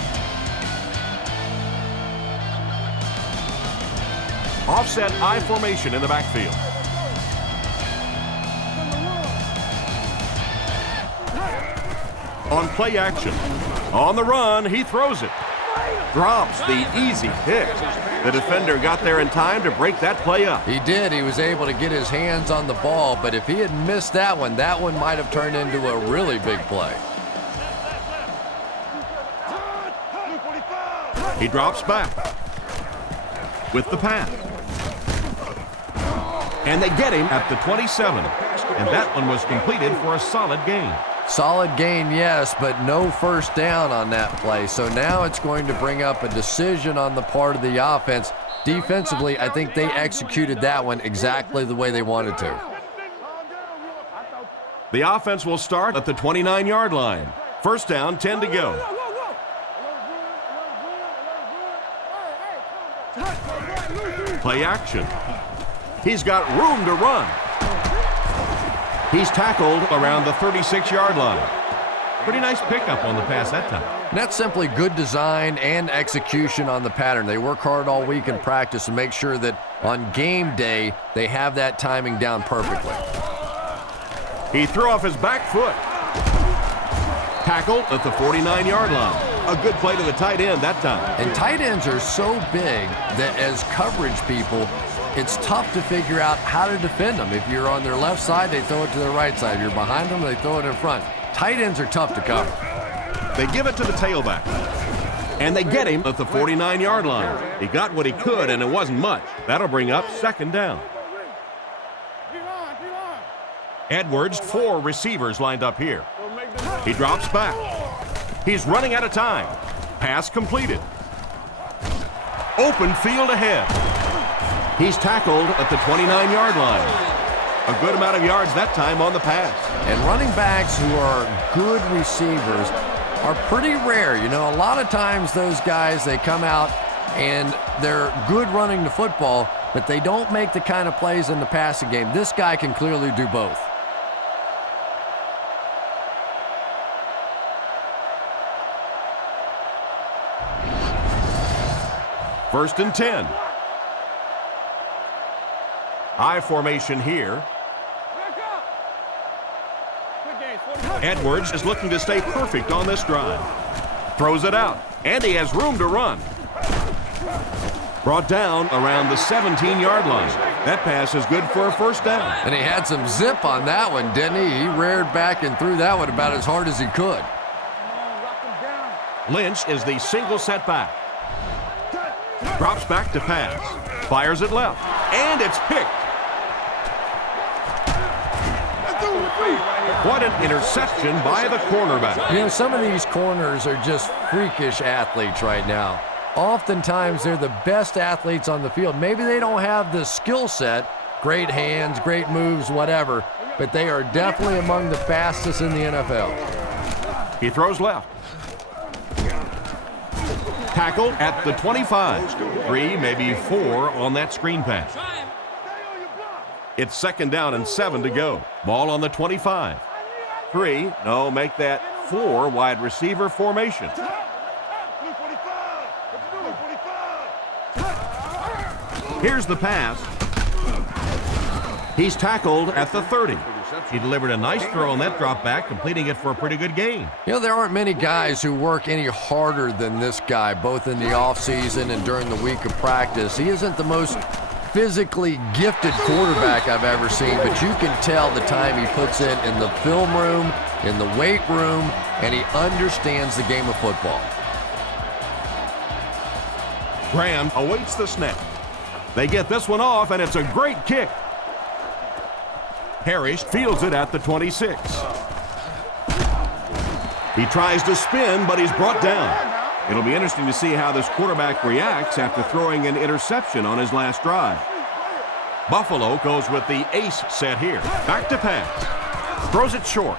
Offset I formation in the backfield. On play action. On the run, he throws it. Drops the easy pick. The defender got there in time to break that play up. He did. He was able to get his hands on the ball, but if he had missed that one might have turned into a really big play. He drops back with the pass. And they get him at the 27. And that one was completed for a solid gain. Solid gain, yes, but no first down on that play. So now it's going to bring up a decision on the part of the offense. Defensively, I think they executed that one exactly the way they wanted to. The offense will start at the 29-yard line. First down, 10 to go. Play action. He's got room to run. He's tackled around the 36-yard line. Pretty nice pickup on the pass that time. And that's simply good design and execution on the pattern. They work hard all week in practice to make sure that on game day, they have that timing down perfectly. He threw off his back foot. Tackled at the 49-yard line. A good play to the tight end that time. And tight ends are so big that as coverage people, it's tough to figure out how to defend them. If you're on their left side, they throw it to their right side. If you're behind them, they throw it in front. Tight ends are tough to cover. They give it to the tailback. And they get him at the 49-yard line. He got what he could, and it wasn't much. That'll bring up second down. Edwards, 4 receivers lined up here. He drops back. He's running out of time. Pass completed. Open field ahead. He's tackled at the 29-yard line. A good amount of yards that time on the pass. And running backs who are good receivers are pretty rare. You know, a lot of times those guys, they come out and they're good running the football, but they don't make the kind of plays in the passing game. This guy can clearly do both. First and 10. I formation here. Edwards is looking to stay perfect on this drive. Throws it out, and he has room to run. Brought down around the 17-yard line. That pass is good for a first down. And he had some zip on that one, didn't he? He reared back and threw that one about as hard as he could. Lynch is the single setback. Drops back to pass. Fires it left. And it's picked. What an interception by the cornerback. You know, some of these corners are just freakish athletes right now. Oftentimes, they're the best athletes on the field. Maybe they don't have the skill set, great hands, great moves, whatever, but they are definitely among the fastest in the NFL. He throws left. Tackled at the 25. 3, maybe 4 on that screen pass. It's second down and 7 to go. Ball on the 25. 3, no, make that 4 wide receiver formation. Here's the pass. He's tackled at the 30. He delivered a nice throw on that drop back, completing it for a pretty good gain. You know, there aren't many guys who work any harder than this guy, both in the offseason and during the week of practice. He isn't the most physically gifted quarterback I've ever seen, but you can tell the time he puts in the film room, in the weight room, and he understands the game of football. Graham awaits the snap. They get this one off, and it's a great kick. Parrish fields it at the 26. He tries to spin, but he's brought down. It'll be interesting to see how this quarterback reacts after throwing an interception on his last drive. Buffalo goes with the ace set here. Back to pass. Throws it short.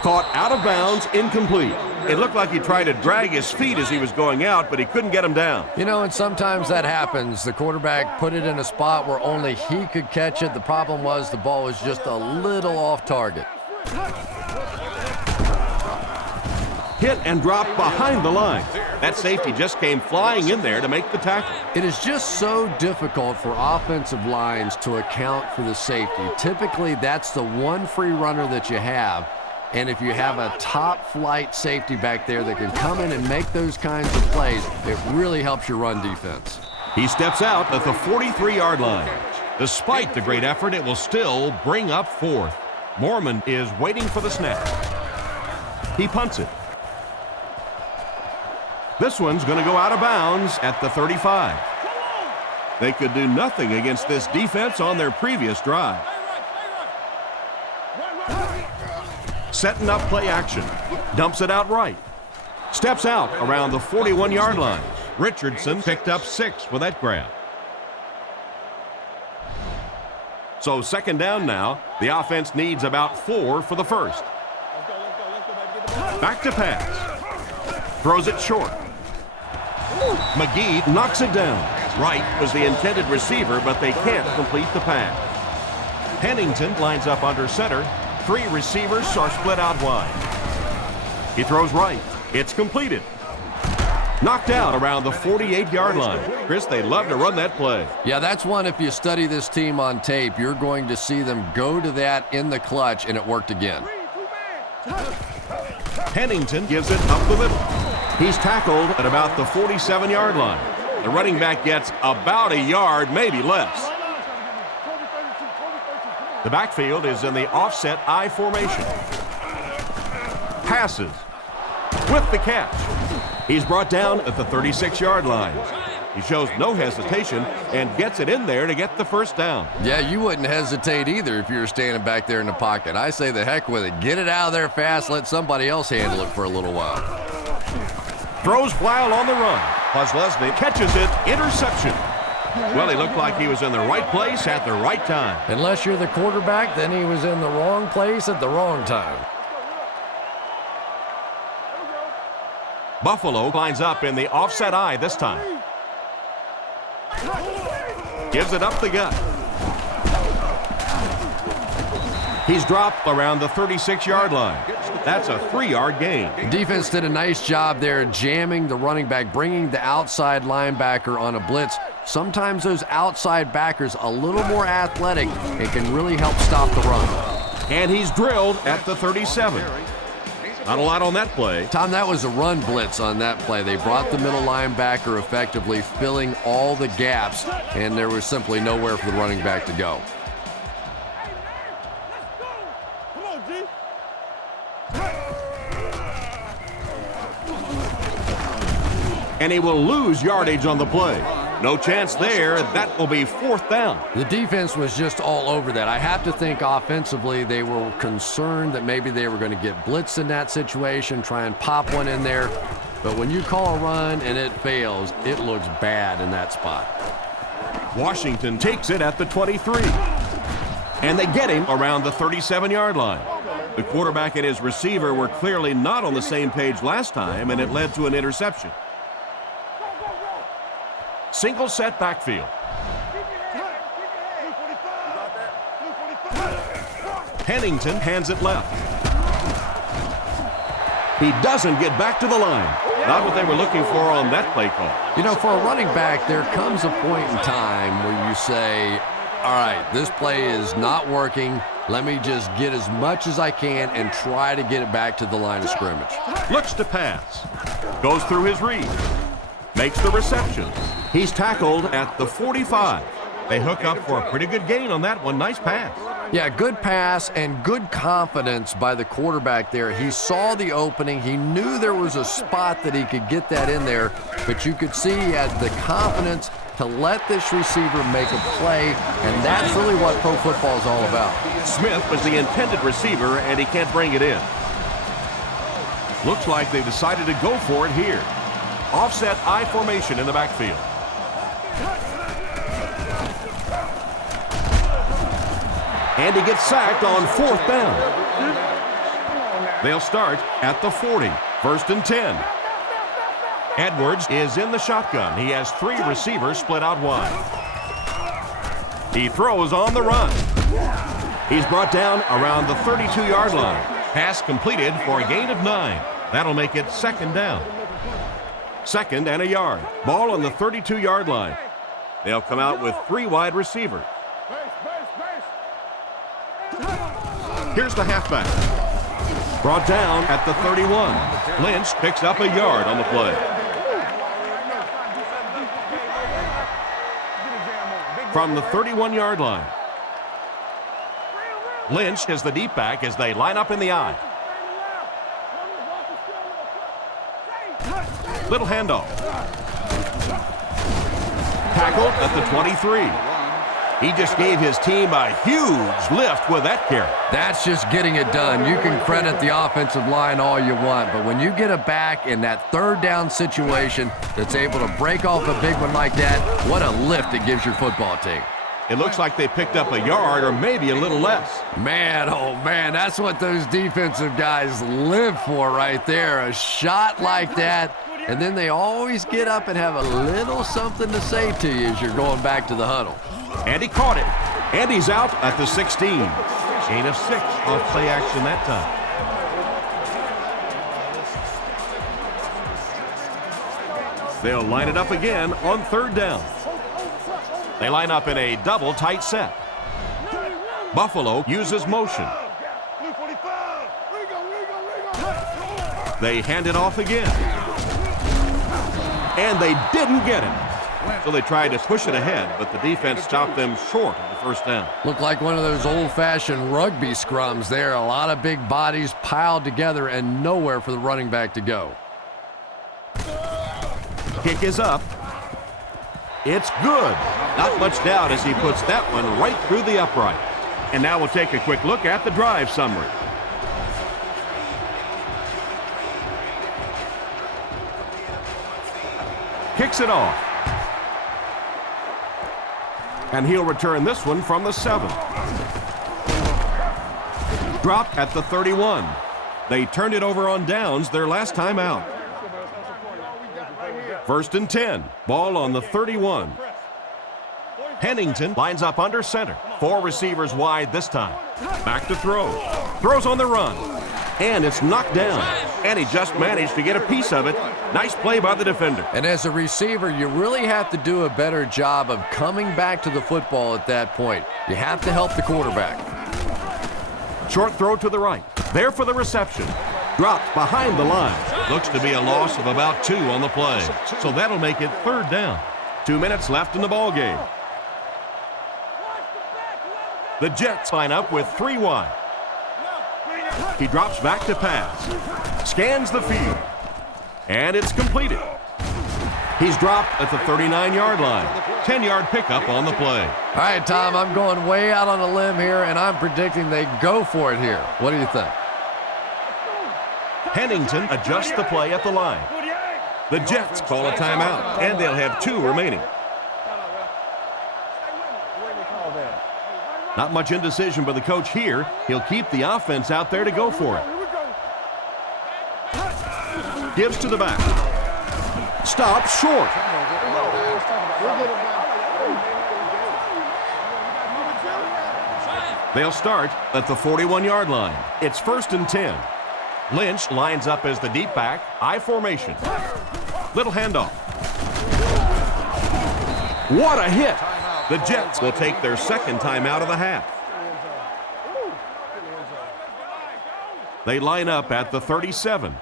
Caught out of bounds, incomplete. It looked like he tried to drag his feet as he was going out, but he couldn't get him down. You know, and sometimes that happens. The quarterback put it in a spot where only he could catch it. The problem was the ball was just a little off target. Hit and dropped behind the line. That safety just came flying in there to make the tackle. It is just so difficult for offensive lines to account for the safety. Typically, that's the one free runner that you have. And if you have a top-flight safety back there that can come in and make those kinds of plays, it really helps your run defense. He steps out at the 43-yard line. Despite the great effort, it will still bring up fourth. Mormon is waiting for the snap. He punts it. This one's going to go out of bounds at the 35. They could do nothing against this defense on their previous drive. Setting up play action. Dumps it out right. Steps out around the 41-yard line. Richardson picked up 6 with that grab. So second down now. The offense needs about 4 for the first. Back to pass. Throws it short. McGee knocks it down. Wright was the intended receiver, but they can't complete the pass. Pennington lines up under center. 3 receivers are split out wide. He throws right. It's completed. Knocked out around the 48-yard line. Chris, they love to run that play. Yeah, that's one, if you study this team on tape, you're going to see them go to that in the clutch, and it worked again. Pennington gives it up the middle. He's tackled at about the 47-yard line. The running back gets about a yard, maybe less. The backfield is in the offset I formation. Passes with the catch. He's brought down at the 36-yard line. He shows no hesitation and gets it in there to get the first down. Yeah, you wouldn't hesitate either if you were standing back there in the pocket. I say the heck with it. Get it out of there fast. Let somebody else handle it for a little while. Throws while on the run. Leslie catches it. Interception. Well, he looked like he was in the right place at the right time. Unless you're the quarterback, then he was in the wrong place at the wrong time. Buffalo lines up in the offset I this time. Gives it up the gut. He's dropped around the 36-yard line. That's a 3-yard gain. The defense did a nice job there jamming the running back, bringing the outside linebacker on a blitz. Sometimes those outside backers a little more athletic and can really help stop the run. And he's drilled at the 37. Not a lot on that play. Tom, that was a run blitz on that play. They brought the middle linebacker effectively, filling all the gaps, and there was simply nowhere for the running back to go. And he will lose yardage on the play. No chance there. That will be 4th down. The defense was just all over that. I have to think offensively they were concerned that maybe they were going to get blitzed in that situation, try and pop one in there. But when you call a run and it fails, it looks bad in that spot. Washington takes it at the 23. And they get him around the 37-yard line. The quarterback and his receiver were clearly not on the same page last time, and it led to an interception. Single set backfield. Pennington hands it left. He doesn't get back to the line. Not what they were looking for on that play call. You know, for a running back, there comes a point in time where you say, all right, this play is not working. Let me just get as much as I can and try to get it back to the line of scrimmage. Looks to pass. Goes through his read. Makes the reception. He's tackled at the 45. They hook up for a pretty good gain on that one. Nice pass. Yeah, good pass and good confidence by the quarterback there. He saw the opening. He knew there was a spot that he could get that in there, but you could see he had the confidence to let this receiver make a play, and that's really what pro football is all about. Smith was the intended receiver, and he can't bring it in. Looks like they decided to go for it here. Offset I formation in the backfield. And he gets sacked on 4th down. They'll start at the 40. 1st and 10. Edwards is in the shotgun. He has 3 receivers split out wide. He throws on the run. He's brought down around the 32-yard line. Pass completed for a gain of 9. That'll make it 2nd down. 2nd and a yard. Ball on the 32-yard line. They'll come out with 3 wide receivers. Here's the halfback. Brought down at the 31. Lynch picks up a yard on the play. From the 31-yard line. Lynch is the deep back as they line up in the I. Little handoff. Tackled at the 23. He just gave his team a huge lift with that carry. That's just getting it done. You can credit the offensive line all you want, but when you get a back in that 3rd down situation that's able to break off a big one like that, what a lift it gives your football team. It looks like they picked up a yard or maybe a little less. Man, oh man, that's what those defensive guys live for right there. A shot like that, and then they always get up and have a little something to say to you as you're going back to the huddle. And he caught it. And he's out at the 16. Gain of 6 off play action that time. They'll line it up again on third down. They line up in a double tight set. Buffalo uses motion. They hand it off again. And they didn't get it. So they tried to push it ahead, but the defense stopped them short of the first down. Looked like one of those old-fashioned rugby scrums there. A lot of big bodies piled together and nowhere for the running back to go. Kick is up. It's good. Not much doubt as he puts that one right through the upright. And now we'll take a quick look at the drive summary. Kicks it off. And he'll return this one from the 7. Dropped at the 31. They turned it over on downs their last time out. First and 10. Ball on the 31. Hennington lines up under center. 4 receivers wide this time. Back to throw. Throws on the run. And it's knocked down. And he just managed to get a piece of it. Nice play by the defender. And as a receiver, you really have to do a better job of coming back to the football at that point. You have to help the quarterback. Short throw to the right. There for the reception. Dropped behind the line. Looks to be a loss of about 2 on the play. So that'll make it third down. 2 minutes left in the ball game. The Jets line up with 3 wide. He drops back to pass. Scans the field. And it's completed. He's dropped at the 39-yard line. 10-yard pickup on the play. All right, Tom, I'm going way out on a limb here, and I'm predicting they go for it here. What do you think? Hennington adjusts the play at the line. The Jets call a timeout, and they'll have 2 remaining. Not much indecision by the coach here. He'll keep the offense out there to go for it. Gives to the back. Stops short. They'll start at the 41-yard line. It's first and 10. Lynch lines up as the deep back, I formation. Little handoff. What a hit! The Jets will take their second time out of the half. They line up at the 37.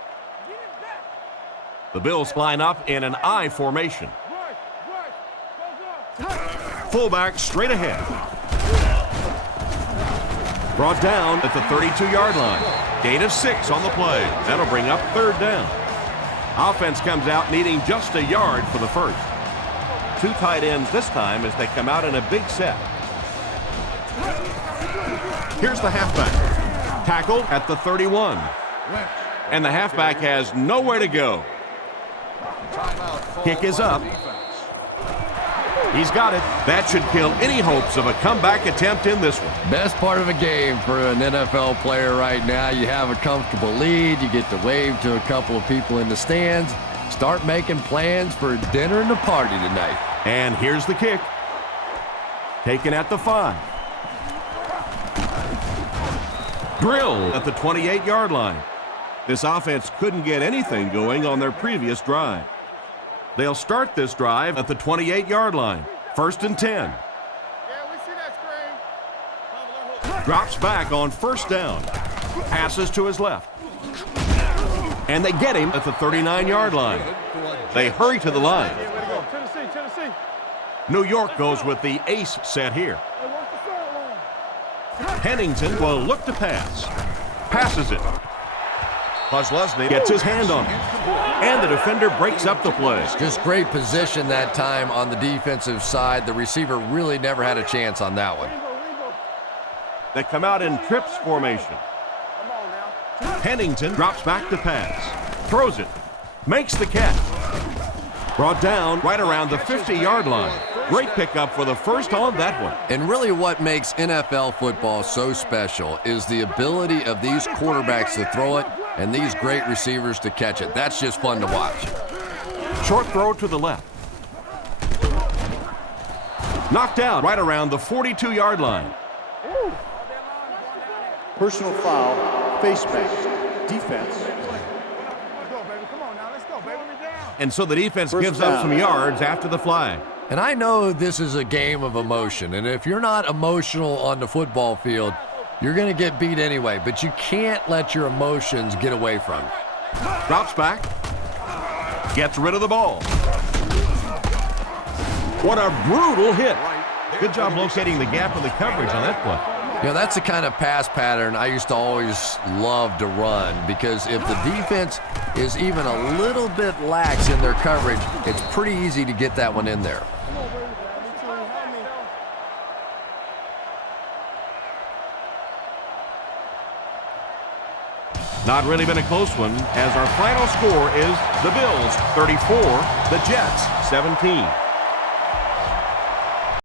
The Bills line up in an I formation. Fullback straight ahead. Brought down at the 32-yard line. Gain of 6 on the play. That'll bring up third down. Offense comes out needing just a yard for the first. 2 tight ends this time as they come out in a big set. Here's the halfback. Tackled at the 31. And the halfback has nowhere to go. Kick is up. He's got it. That should kill any hopes of a comeback attempt in this one. Best part of a game for an NFL player right now. You have a comfortable lead. You get to wave to a couple of people in the stands. Start making plans for dinner and a party tonight. And here's the kick. Taken at the 5. Drilled at the 28-yard line. This offense couldn't get anything going on their previous drive. They'll start this drive at the 28-yard line. First and 10. Yeah, we see that screen. Drops back on first down. Passes to his left. And they get him at the 39-yard line. They hurry to the line. Tennessee. New York goes with the ace set here. Hennington will look to pass. Passes it. Leslie gets his hand on it. And the defender breaks up the play. Just great position that time on the defensive side. The receiver really never had a chance on that one. They come out in trips formation. Hennington drops back to pass. Throws it. Makes the catch. Brought down right around the 50-yard line. Great pickup for the first on that one. And really what makes NFL football so special is the ability of these quarterbacks to throw it and these great receivers to catch it. That's just fun to watch. Short throw to the left. Knocked out right around the 42-yard line. Personal foul, face mask, defense. And so the defense gives up some yards after the flag. And I know this is a game of emotion, and if you're not emotional on the football field, you're going to get beat anyway, but you can't let your emotions get away from you. Drops back. Gets rid of the ball. What a brutal hit. Good job locating the gap in the coverage on that play. You know, that's the kind of pass pattern I used to always love to run, because if the defense is even a little bit lax in their coverage, it's pretty easy to get that one in there. Not really been a close one, as our final score is the Bills 34, the Jets 17.